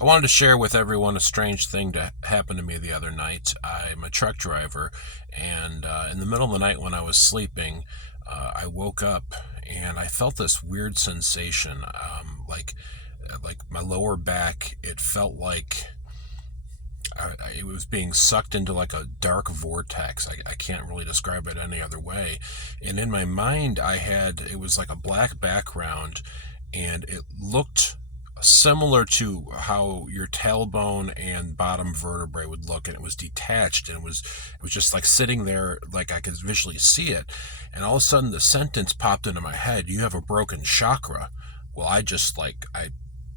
I wanted to share with everyone a strange thing that happened to me the other night. I'm a truck driver, and in the middle of the night when I was sleeping, I woke up and I felt this weird sensation, like my lower back. It felt like it was being sucked into like a dark vortex. I can't really describe it any other way. And in my mind, it was like a black background, and it looked similar to how your tailbone and bottom vertebrae would look, and it was detached, and it was just like sitting there, like I could visually see it. And all of a sudden the sentence popped into my head: you have a broken chakra. Well, I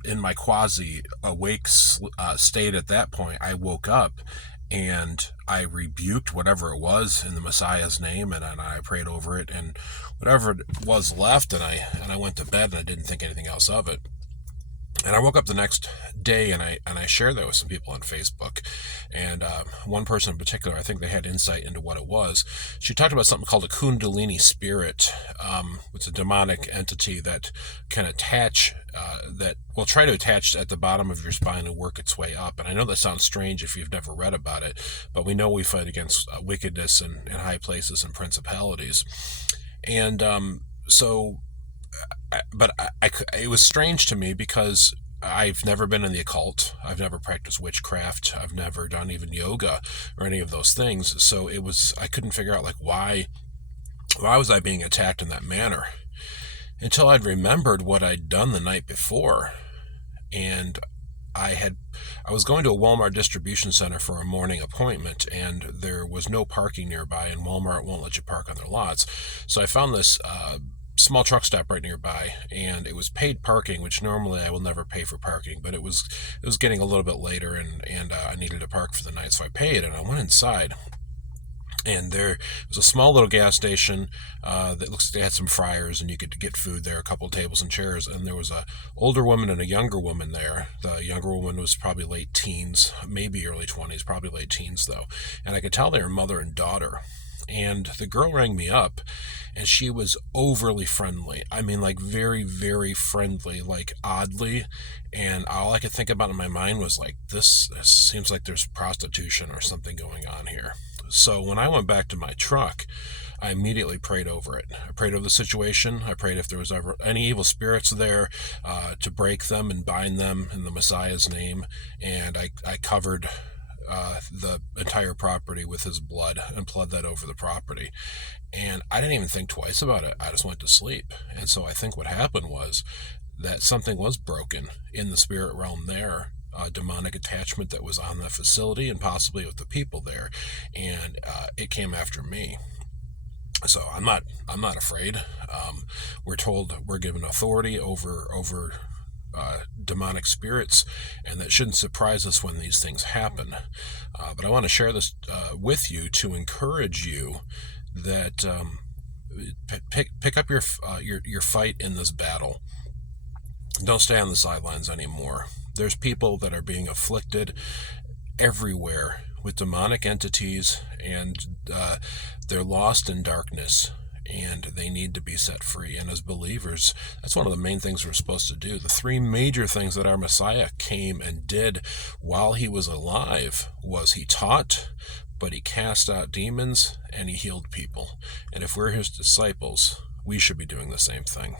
in my quasi awake state at that point, I woke up and I rebuked whatever it was in the Messiah's name, and I prayed over it, and whatever it was left, and I went to bed, and I didn't think anything else of it. And I woke up the next day, and I shared that with some people on Facebook. And one person in particular, I think they had insight into what it was. She talked about something called a Kundalini spirit. It's a demonic entity that can attach, that will try to attach at the bottom of your spine and work its way up. And I know that sounds strange if you've never read about it, but we know we fight against wickedness in high places and principalities. And so it was strange to me because I've never been in the occult. I've never practiced witchcraft. I've never done even yoga or any of those things. So I couldn't figure out, like, why was I being attacked in that manner, until I'd remembered what I'd done the night before. And I was going to a Walmart distribution center for a morning appointment, and there was no parking nearby, and Walmart won't let you park on their lots. So I found this small truck stop right nearby, and it was paid parking, which normally I will never pay for parking, but it was getting a little bit later, and I needed to park for the night, so I paid, and I went inside. And there was a small little gas station that looks like they had some fryers, and you could get food there, a couple of tables and chairs. And there was a older woman and a younger woman there. The younger woman was probably late teens, maybe early 20s, probably late teens though. And I could tell they were mother and daughter. And the girl rang me up, and she was overly friendly. I mean, like, very, very friendly, like, oddly. And all I could think about in my mind was, like, this seems like there's prostitution or something going on here. So when I went back to my truck, I immediately prayed over it. I prayed over the situation. I prayed if there was ever any evil spirits there, to break them and bind them in the Messiah's name. And I covered the entire property with his blood and pled that over the property. And I didn't even think twice about it. I just went to sleep. And so I think what happened was that something was broken in the spirit realm there. A demonic attachment that was on the facility and possibly with the people there, and it came after me. So I'm not afraid. We're told we're given authority over demonic spirits, and that shouldn't surprise us when these things happen. But I want to share this with you to encourage you that pick up your fight in this battle. Don't stay on the sidelines anymore. There's people that are being afflicted everywhere with demonic entities, and they're lost in darkness, and they need to be set free. And as believers, that's one of the main things we're supposed to do. The three major things that our Messiah came and did while he was alive was he taught, but he cast out demons, and he healed people. And if we're his disciples, we should be doing the same thing.